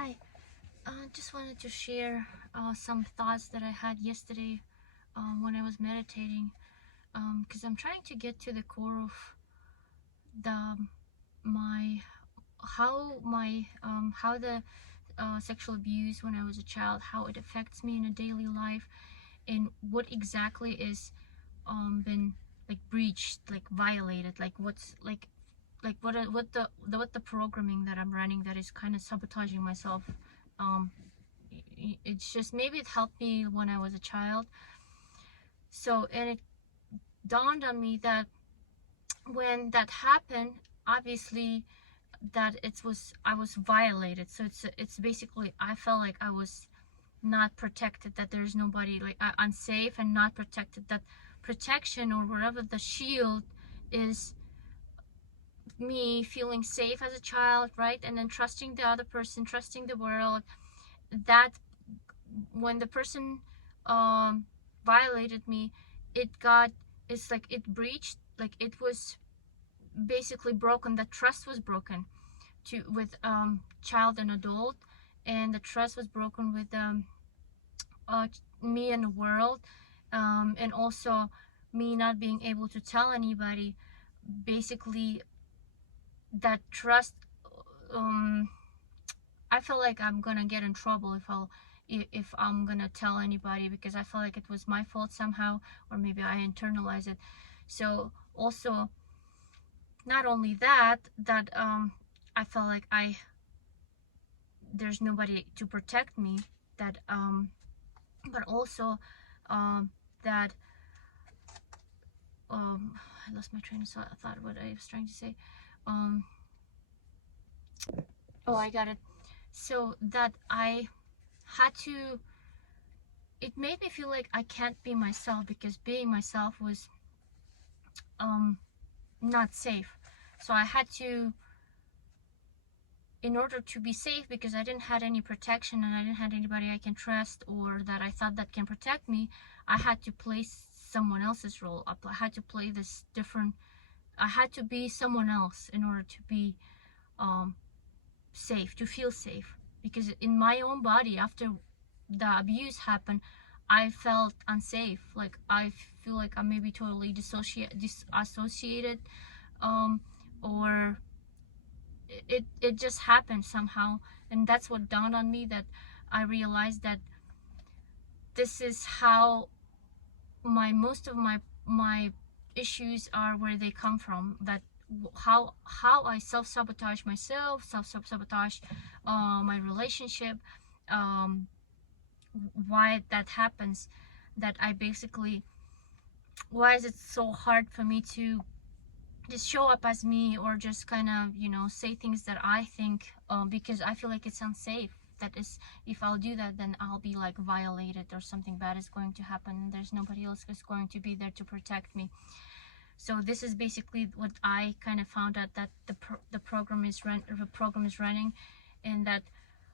Hi, just wanted to share some thoughts that I had yesterday when I was meditating, because I'm trying to get to the core of the my how the sexual abuse when I was a child, how it affects me in a daily life, and what exactly is been like breached, like violated, like what's like what the programming that I'm running that is kind of sabotaging myself. um it's just maybe it helped me when I was a child. So, and it dawned on me that when that happened, obviously that I was violated. So it's basically I felt like I was not protected, that there's nobody, like unsafe and not protected, that protection or whatever the shield is me feeling safe as a child, right? And then trusting the other person, trusting the world. That when the person violated me, it got, it's like it breached, like it was basically broken. The trust was broken to with child and adult, and the trust was broken with uh, me and the world, and also me not being able to tell anybody. Basically, that trust, um, I feel like I'm gonna get in trouble if I'm gonna tell anybody, because I feel like it was my fault somehow, or maybe I internalize it. So also, not only that I felt like there's nobody to protect me, that but also that I lost my train of thought, what I was trying to say. um oh, I got it. So that I had to, it made me feel like I can't be myself, because being myself was not safe. So I had to, in order to be safe, because I didn't have any protection and I didn't have anybody I can trust or that I thought that can protect me, I had to play someone else's role. I had to play this different, I had to be someone else in order to be safe, to feel safe. Because in my own body, after the abuse happened, I felt unsafe. Like I feel like I'm maybe totally disassociated, or it just happened somehow. And that's what dawned on me, that I realized that this is how most of my issues are, where they come from. That how I self-sabotage myself, self-sabotage my relationship. um why that happens, that I basically, why is it so hard for me to just show up as me, or just kind of, say things that I think, because I feel like it's unsafe. That is, if I'll do that, then I'll be like violated, or something bad is going to happen. There's nobody else who's going to be there to protect me. So this is basically what I kind of found out, that the program is running, and that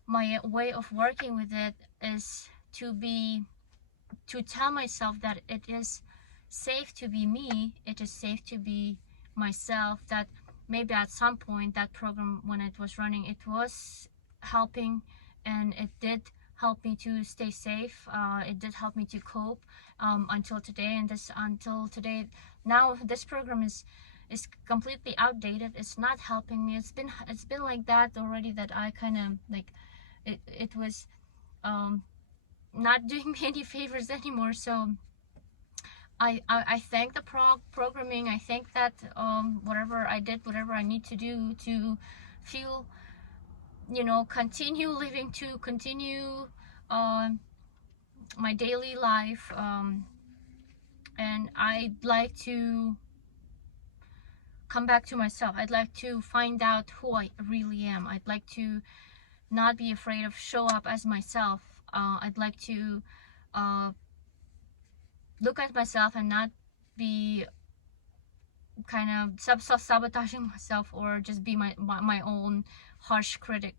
my way of working with it is to tell myself that it is safe to be me, it is safe to be myself. That maybe at some point, that program, when it was running, it was helping, and it did help me to stay safe. It did help me to cope until today. And until today, now this program is completely outdated. It's not helping me. It's been like that already, that I kind of like it was not doing me any favors anymore. So I thank the programming. I thank that whatever I did, whatever I need to do to feel, continue living, to continue my daily life. And I'd like to come back to myself. I'd like to find out who I really am. I'd like to not be afraid of show up as myself. I'd like to look at myself and not be kind of self-sabotaging myself, or just be my own harsh critic,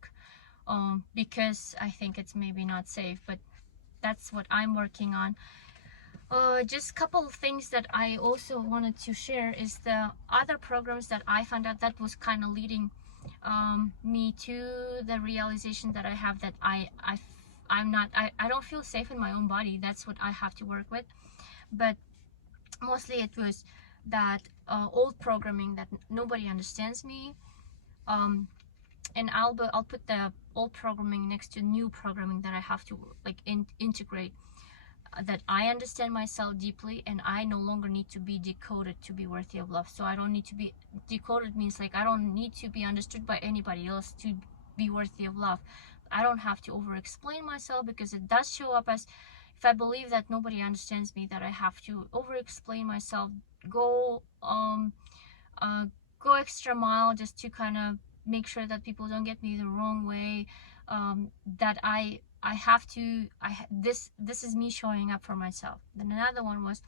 because I think it's maybe not safe. But that's what I'm working on. Just a couple of things that I also wanted to share is the other programs that I found out that was kind of leading me to the realization that I have, that I don't feel safe in my own body. That's what I have to work with. But mostly it was that old programming, that nobody understands me. um, and I'll put the old programming next to new programming that I have to like integrate, that I understand myself deeply, and I no longer need to be decoded to be worthy of love. So I don't need to be decoded, means like I don't need to be understood by anybody else to be worthy of love. I don't have to over explain myself, because it does show up as, if I believe that nobody understands me, that I have to over explain myself, go uh, go extra mile just to kind of make sure that people don't get me the wrong way. That I have to, this is me showing up for myself. Then another one was,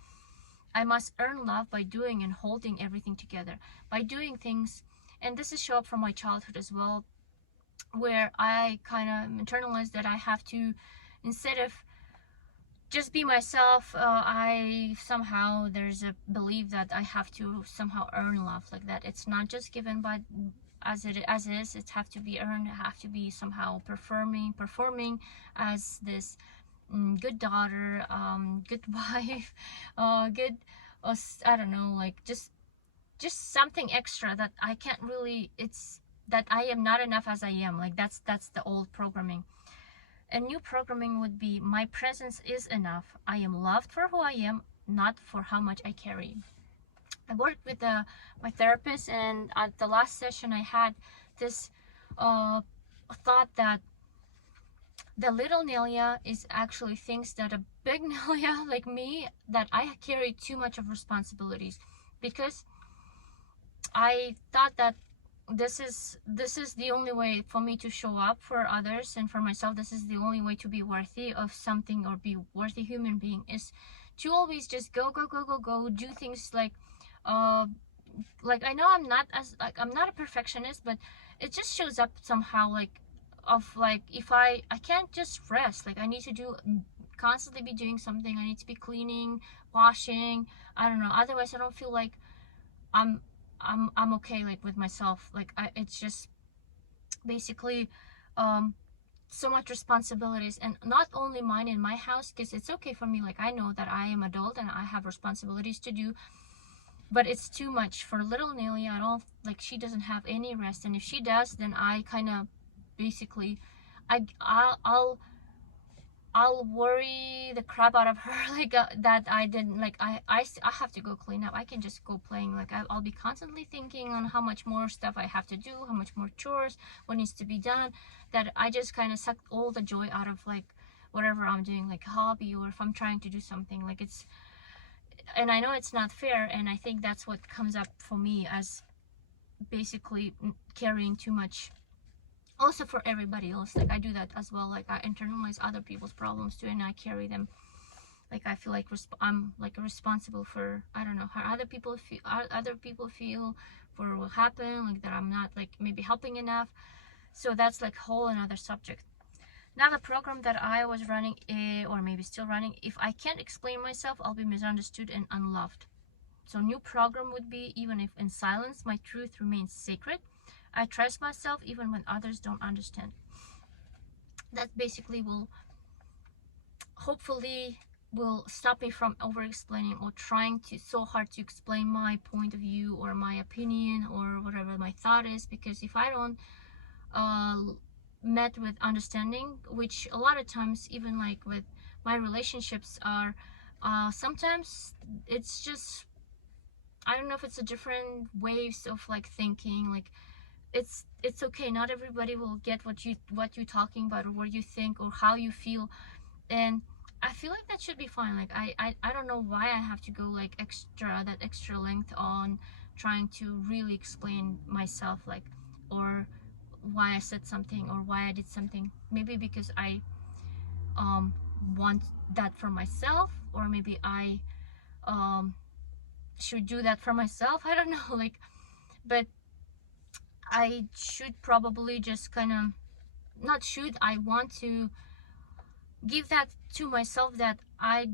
I must earn love by doing and holding everything together, by doing things. And this is show up from my childhood as well, where I kind of internalized that I have to, instead of just be myself, I somehow, there's a belief that I have to somehow earn love, like that it's not just given by as it is, it have to be earned. I have to be somehow performing as this good daughter, good wife, good, I don't know, like just something extra that I can't really, it's that I am not enough as I am. Like that's the old programming. A new programming would be, my presence is enough. I am loved for who I am, not for how much I carry. I worked with my therapist, and at the last session I had this thought that the little Nelia is actually thinks that a big Nelia like me, that I carry too much of responsibilities, because I thought that this is the only way for me to show up for others and for myself. This is the only way to be worthy of something, or be worthy human being, is to always just go do things like I know I'm not as, like, I'm not a perfectionist, but it just shows up somehow, like, of like, if I can't just rest, like I need to do, constantly be doing something. I need to be cleaning, washing, I don't know, otherwise I don't feel like I'm I'm okay, like, with myself. Like it's just basically so much responsibilities, and not only mine in my house, because it's okay for me, like I know that I am adult and I have responsibilities to do, but it's too much for little Nelia. I don't, like, she doesn't have any rest, and if she does, then I kind of basically I'll worry the crap out of her, like that I didn't, like I have to go clean up. I can just go playing, like I'll be constantly thinking on how much more stuff I have to do, how much more chores, what needs to be done, that I just kind of suck all the joy out of, like, whatever I'm doing, like a hobby, or if I'm trying to do something, like it's, and I know it's not fair, and I think that's what comes up for me as basically carrying too much also for everybody else. Like I do that as well, like I internalize other people's problems too, and I carry them. Like I feel like I'm like responsible for, I don't know, how other people feel for what happened, like that I'm not, like, maybe helping enough. So that's like whole another subject. Now the program that I was running, or maybe still running, if I can't explain myself, I'll be misunderstood and unloved. So new program would be, even if in silence my truth remains sacred, I trust myself even when others don't understand. That basically will hopefully will stop me from over explaining or trying to so hard to explain my point of view or my opinion or whatever my thought is, because if I don't met with understanding, which a lot of times, even like with my relationships, are sometimes it's just, I don't know if it's a different waves of like thinking, like it's okay, not everybody will get what you're talking about, or what you think, or how you feel. And I feel like that should be fine. Like I don't know why I have to go like extra length on trying to really explain myself, like, or why I said something or why I did something. Maybe because I want that for myself, or maybe I should do that for myself. I don't know, like, but I should probably just kind of, not should, I want to give that to myself, that I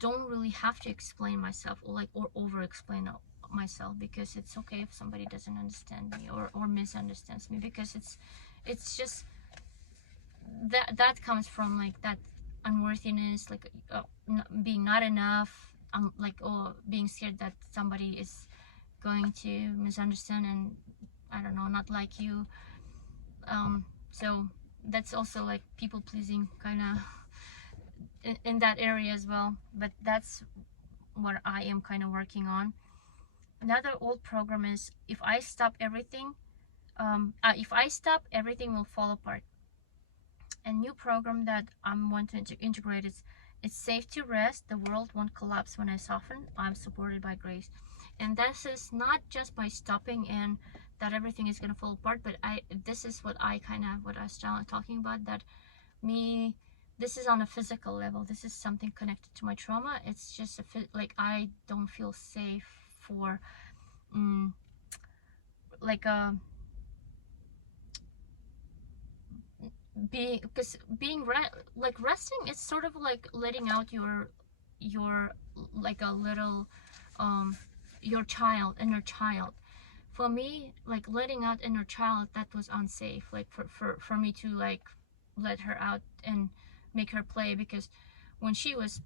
don't really have to explain myself, or like, or over explain myself, because it's okay if somebody doesn't understand me or misunderstands me, because it's just that comes from like that unworthiness, like being not enough, like, or being scared that somebody is going to misunderstand and, I don't know, not like you. So that's also like people pleasing kind of in that area as well, but that's what I am kind of working on. Another old program is, if I stop everything, will fall apart. A new program that I'm wanting to integrate is, it's safe to rest, the world won't collapse when I soften, I'm supported by grace. And this is not just by stopping and that everything is going to fall apart, but this is what I was talking about, that me, this is on a physical level, this is something connected to my trauma. It's just like I don't feel safe for like a like resting, it's sort of like letting out your like a little your inner child. For me, like letting out inner child, that was unsafe, like for me to like let her out and make her play, because when she was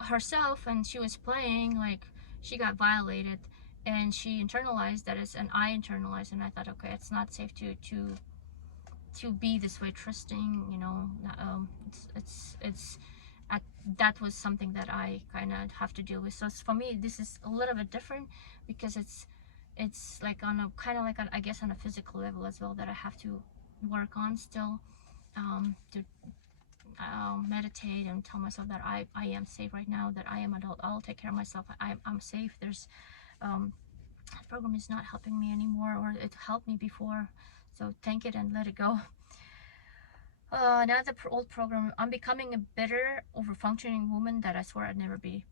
herself and she was playing, like she got violated and she internalized that as, and I internalized, and I thought, okay, it's not safe to be this way, trusting, you know. It's that was something that I kind of have to deal with. So for me, this is a little bit different, because it's like on a kind of like I guess on a physical level as well, that I have to work on still, to meditate and tell myself that I am safe right now, that I am adult, I'll take care of myself, I'm safe. There's program is not helping me anymore, or it helped me before, so thank it and let it go. Now the old program, I'm becoming a better, over-functioning woman that I swore I'd never be.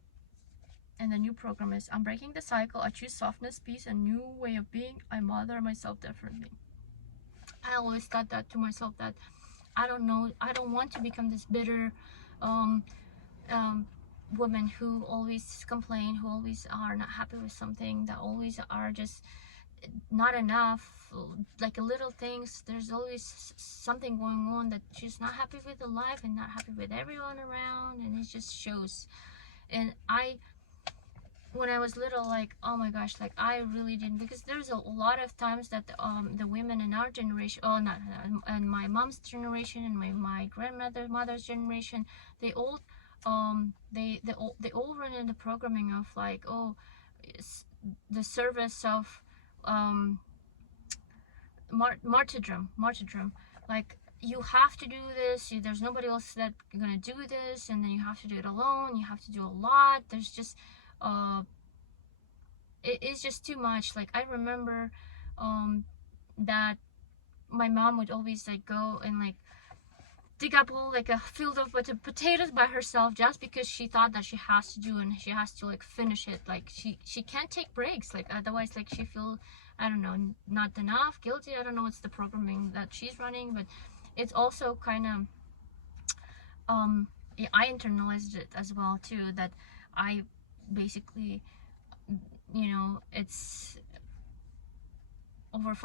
And the new program is, I'm breaking the cycle, I choose softness, peace, a new way of being, I mother myself differently. I always thought that to myself, that I don't know, I don't want to become this bitter woman who always complain, who always are not happy with something, that always are just not enough, like little things, there's always something going on, that she's not happy with the life and not happy with everyone around, and it just shows. And when I was little, like, oh my gosh, like I really didn't, because there's a lot of times that the women in our generation, not and my mom's generation and my mother's generation, they all they all run in the programming of like, oh, the service of martyrdom, like you have to do this, there's nobody else that gonna do this, and then you have to do it alone, you have to do a lot, there's just it is just too much. Like I remember that my mom would always like go and like dig up all like a field of potatoes by herself, just because she thought that she has to do, and she has to like finish it, like she can't take breaks, like otherwise like she feel, I don't know, not enough, guilty, I don't know what's the programming that she's running, but it's also kind of yeah, I internalized it as well too, that I basically, you know, it's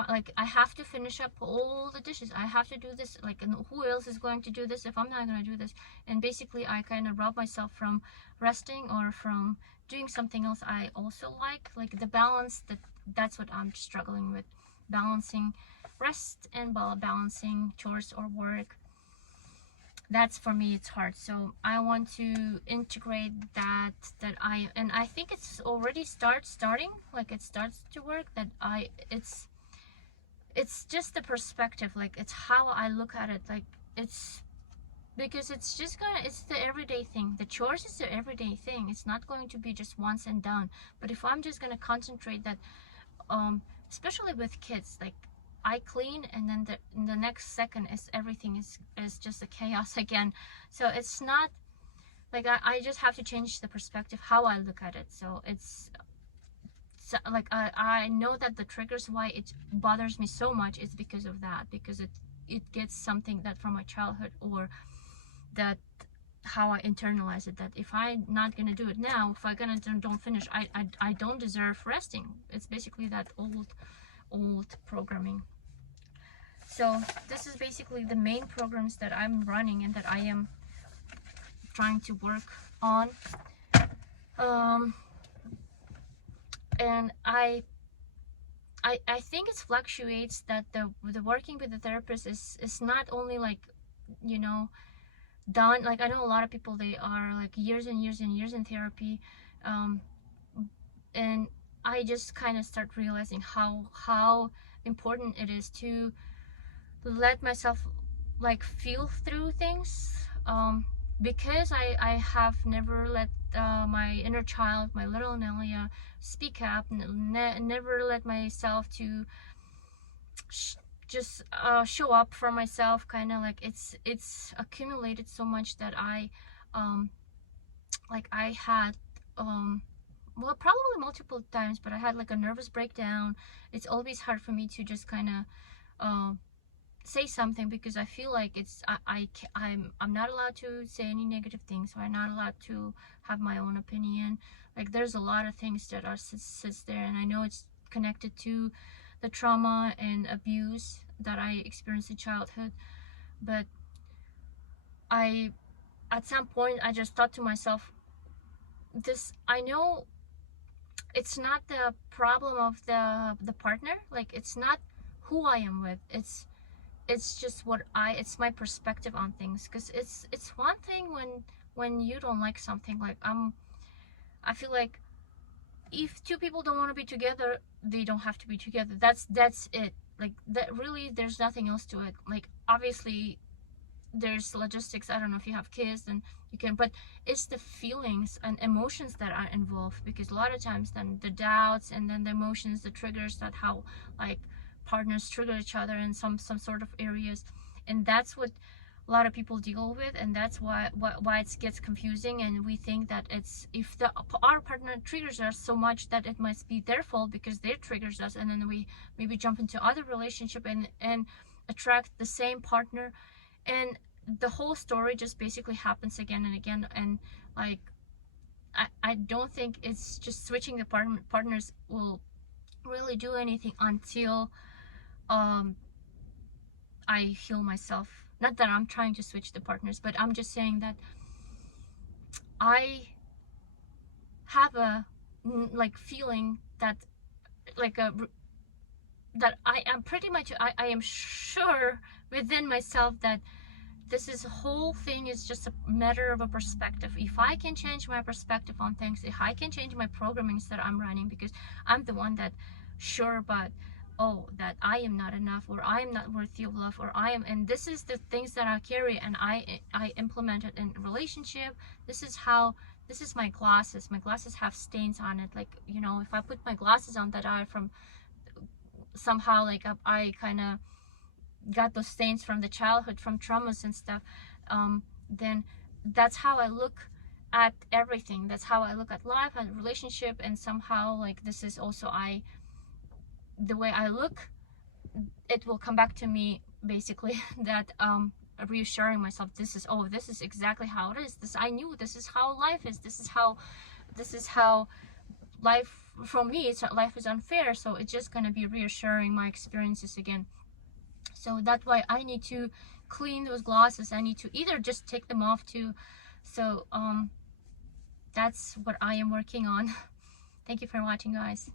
like I have to finish up all the dishes, I have to do this, like, and who else is going to do this if I'm not going to do this? And basically I kind of rob myself from resting or from doing something else I also like the balance, that's what I'm struggling with, balancing rest and balancing chores or work. That's, for me, it's hard. So I want to integrate that and I think it's already starting, like it starts to work, that it's just the perspective, like it's how I look at it, like it's because it's just it's the everyday thing, the chores is the everyday thing, it's not going to be just once and done. But if I'm just going to concentrate that, especially with kids, like I clean and then the next second is everything is just a chaos again. So it's not like I just have to change the perspective, how I look at it. So it's like I know that the triggers why it bothers me so much is because of that, because it gets something that from my childhood, or that how I internalize it, that if I'm not gonna do it now, if I gonna don't finish, I don't deserve resting. It's basically that old programming. So this is basically the main programs that I'm running and that I am trying to work on. And I think it fluctuates, that the working with the therapist is not only like, you know, done. Like I know a lot of people, they are like years and years and years in therapy, and I just kind of start realizing how important it is to let myself like feel through things, because I have never let my inner child, my little Nelia, speak up, never let myself to just show up for myself. Kind of like it's accumulated so much that I had well, probably multiple times, but I had like a nervous breakdown. It's always hard for me to just kind of say something, because I feel like I'm not allowed to say any negative things, so I'm not allowed to have my own opinion. Like there's a lot of things that are sits there, and I know it's connected to the trauma and abuse that I experienced in childhood. But at some point I just thought to myself, I know it's not the problem of the partner, like it's not who I am with, it's just it's my perspective on things. Because it's one thing when you don't like something, like I feel like if two people don't want to be together, they don't have to be together. That's it. Like that, really, there's nothing else to it. Like obviously there's logistics. I don't know if you have kids, then you can, but it's the feelings and emotions that are involved. Because a lot of times then the doubts, and then the emotions, the triggers, that how like partners trigger each other in some sort of areas. And that's what a lot of people deal with, and that's why it gets confusing. And we think that it's, if our partner triggers us so much, that it must be their fault because they triggers us, and then we maybe jump into other relationship and attract the same partner, and the whole story just basically happens again and again. And like I don't think it's just switching the partners will really do anything until I heal myself. Not that I'm trying to switch the partners, but I'm just saying that I have a like feeling that like that I am pretty much, I am sure within myself that this whole thing is just a matter of a perspective. If I can change my perspective on things, if I can change my programmings that I'm running, because I'm the one that sure about, oh, that I am not enough, or I am not worthy of love, or I am, and this is the things that I carry, and I implement it in relationship. This is my glasses. My glasses have stains on it. Like, you know, if I put my glasses on that are from somehow, like I kind of got those stains from the childhood, from traumas and stuff, then that's how I look at everything. That's how I look at life and relationship. And somehow, like, this is also the way I look, it will come back to me basically that reassuring myself, this is exactly how it is. I knew this is how life is. This is how life, for me, life is unfair. So it's just gonna be reassuring my experiences again. So that's why I need to clean those glasses. I need to either just take them off too. So that's what I am working on. Thank you for watching, guys.